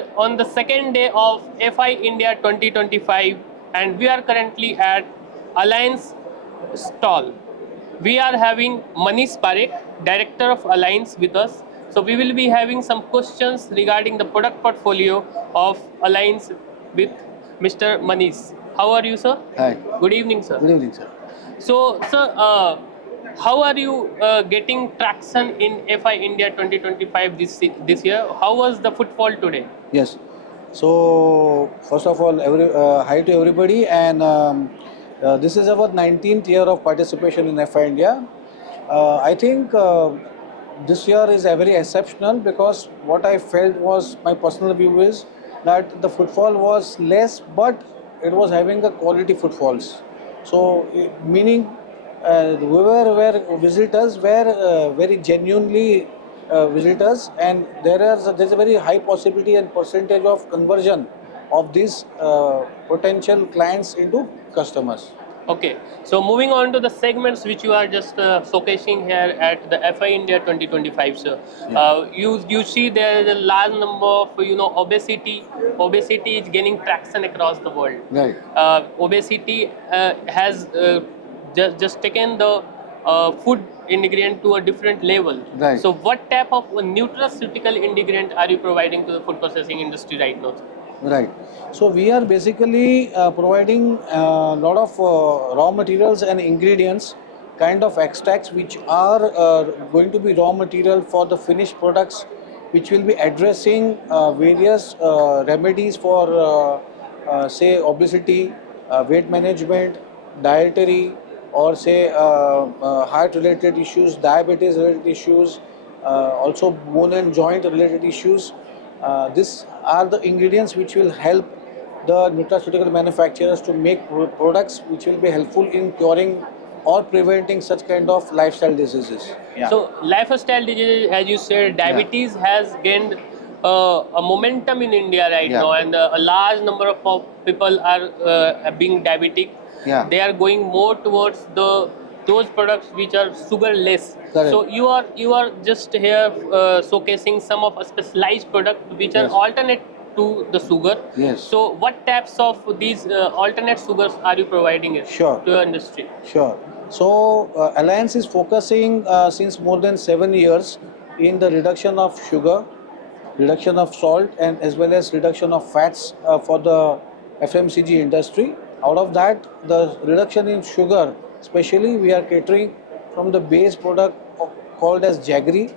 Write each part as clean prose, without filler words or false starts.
are on the second day of FI India 2025 and we are currently at Alliance stall. We are having Manish Parekh, Director of Alliance with us. So we will be having some questions regarding the product portfolio of Alliance with Mr. Manish. How are you, sir? Hi. Good evening, sir. Good evening, sir. So, sir, how are you getting traction in FI India 2025 this year? How was the footfall today? Yes. So, first of all, hi to everybody, and this is our 19th year of participation in FI India. I think this year is a very exceptional because what I felt was my personal view is that the footfall was less, but it was having a quality footfalls. So, meaning whoever were visitors were very genuinely visitors, and there's a very high possibility and percentage of conversion of these potential clients into customers. Okay, so moving on to the segments which you are just showcasing here at the FI India 2025, sir. Yeah. You see there is a large number of obesity. Obesity is gaining traction across the world. Right. Obesity has just taken the food ingredient to a different level. Right. So what type of nutraceutical ingredient are you providing to the food processing industry right now, sir? Right. So we are basically providing a lot of raw materials and ingredients, kind of extracts which are going to be raw material for the finished products, which will be addressing various remedies for, say, obesity, weight management, dietary, or say heart-related issues, diabetes-related issues, also bone and joint-related issues. These are the ingredients which will help the nutraceutical manufacturers to make products which will be helpful in curing or preventing such kind of lifestyle diseases. Yeah. So lifestyle disease, as you said, diabetes has gained a momentum in India right Yeah. now, and a large number of people are being diabetic. Yeah. They are going more towards those products which are sugarless. Correct. So you are just here showcasing some of a specialized product which are Yes. alternate to the sugar. Yes. So what types of these alternate sugars are you providing it Sure. to your industry? Sure. So Alliance is focusing since more than 7 years in the reduction of sugar, reduction of salt, and as well as reduction of fats for the FMCG industry. Out of that, the reduction in sugar, especially we are catering from the base product called as jaggery,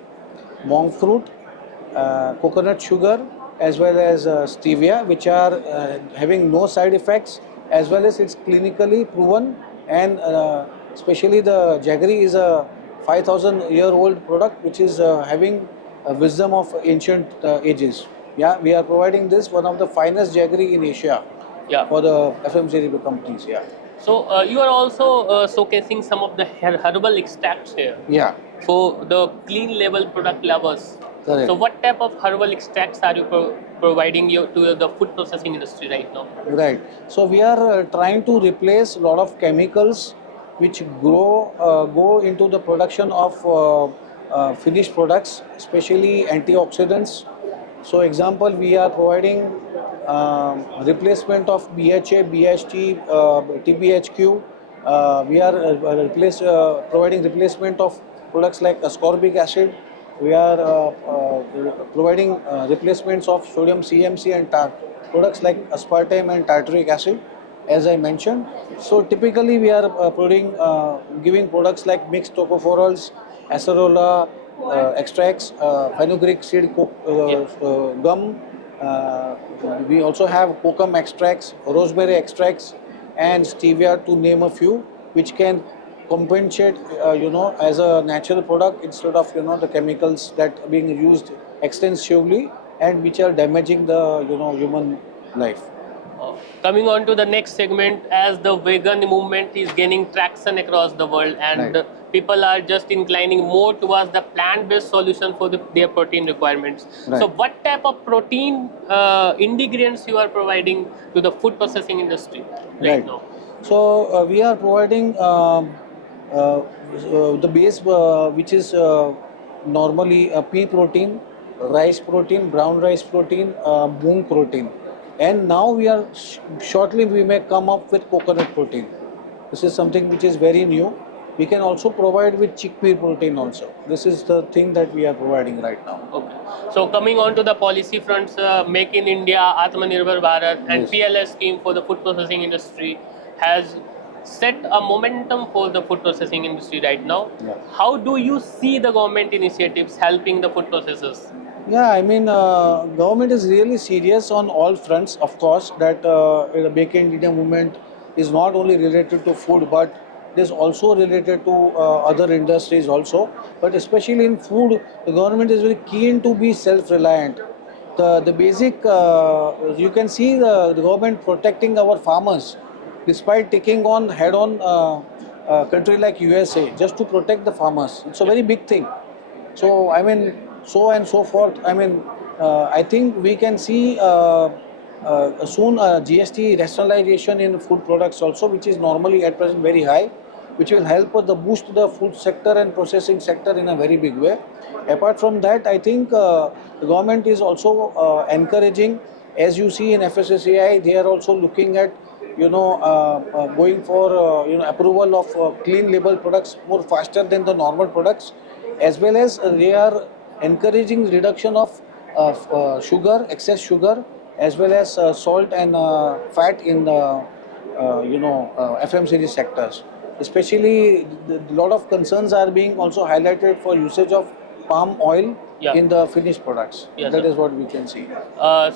monk fruit, coconut sugar, as well as stevia, which are having no side effects, as well as it's clinically proven, and especially the jaggery is a 5,000-year-old product which is having wisdom of ancient ages. Yeah, we are providing this, one of the finest jaggery in Asia. Yeah. For the FMCG companies. Yeah. So you are also showcasing some of the herbal extracts here Yeah. for the clean label product lovers. Correct. So what type of herbal extracts are you providing to the food processing industry right now? Right. So we are trying to replace a lot of chemicals which go into the production of finished products, especially antioxidants. So example, we are providing replacement of BHA, BHT, TBHQ. We are providing replacement of products like ascorbic acid. We are providing replacements of sodium CMC and products like aspartame and tartaric acid, as I mentioned. So typically we are giving products like mixed tocopherols, acerola extracts, fenugreek seed gum. We also have kokum extracts, rosemary extracts, and stevia, to name a few, which can compensate, as a natural product instead of, the chemicals that are being used extensively and which are damaging the, human life. Coming on to the next segment, as the vegan movement is gaining traction across the world and Right. people are just inclining more towards the plant-based solution for their protein requirements. Right. So what type of protein ingredients you are providing to the food processing industry right now? So we are providing the base, which is normally a pea protein, rice protein, brown rice protein, moong protein, and now we are shortly we may come up with coconut protein. This is something which is very new. We can also provide with chickpea protein also. This is the thing that we are providing right now. Okay. So coming on to the policy fronts, Make in India, Atmanirbhar Bharat, and Yes. PLS scheme for the food processing industry has set a momentum for the food processing industry right now. Yeah. How do you see the government initiatives helping the food processors? Yeah, I mean, government is really serious on all fronts. Of course, that the Make in India movement is not only related to food, but it is also related to other industries also. But especially in food, the government is very keen to be self-reliant. The basic, you can see the government protecting our farmers, despite taking on head-on country like USA just to protect the farmers. It's a very big thing. So I mean, so and so forth. I mean, I think we can see soon GST rationalization in food products also, which is normally at present very high, which will help us the boost the food sector and processing sector in a very big way. Apart from that, I think the government is also encouraging, as you see in FSSAI, they are also looking at going for approval of clean label products more faster than the normal products, as well as they are encouraging reduction of sugar, excess sugar, as well as salt and fat in FMCG sectors. Especially, a lot of concerns are being also highlighted for usage of palm oil Yeah. in the finished products. Yes, That sir. is what we can see.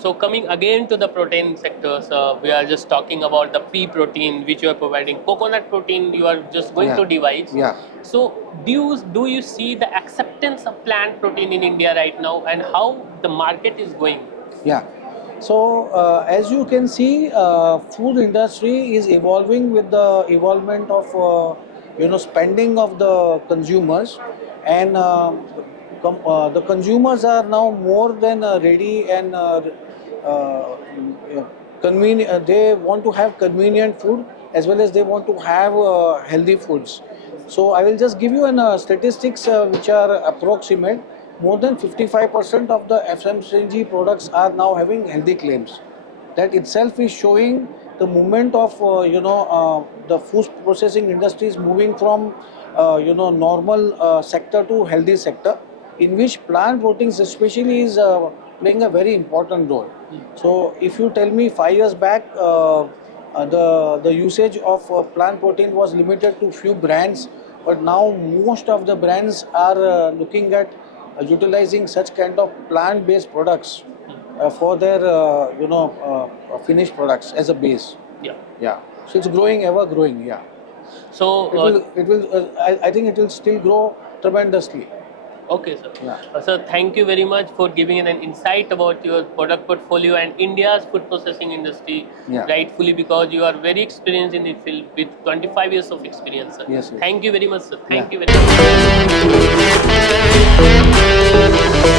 So coming again to the protein sectors, we are just talking about the pea protein which you are providing. Coconut protein you are just going Yeah. to devise. Yeah. So do you see the acceptance of plant protein in India right now, and how the market is going? Yeah. So as you can see, food industry is evolving with the evolvement of spending of the consumers, and the consumers are now more than ready and convenient. They want to have convenient food as well as they want to have healthy foods. So I will just give you an statistics which are approximate. More than 55% of the FMCG products are now having healthy claims. That itself is showing the movement of the food processing industry is moving from normal sector to healthy sector, in which plant proteins especially is playing a very important role. So if you tell me 5 years back, the usage of plant protein was limited to few brands, but now most of the brands are looking at utilizing such kind of plant-based products for their finished products as a base. Yeah. Yeah. So it's growing, ever growing. Yeah. So It will. I think it will still grow tremendously. okay, sir. Yeah. Sir, thank you very much for giving an insight about your product portfolio and India's food processing industry. Yeah. Rightfully, because you are very experienced in the field with 25 years of experience, sir. Yes, yes. Thank you very much, sir. Thank Yeah. you very much.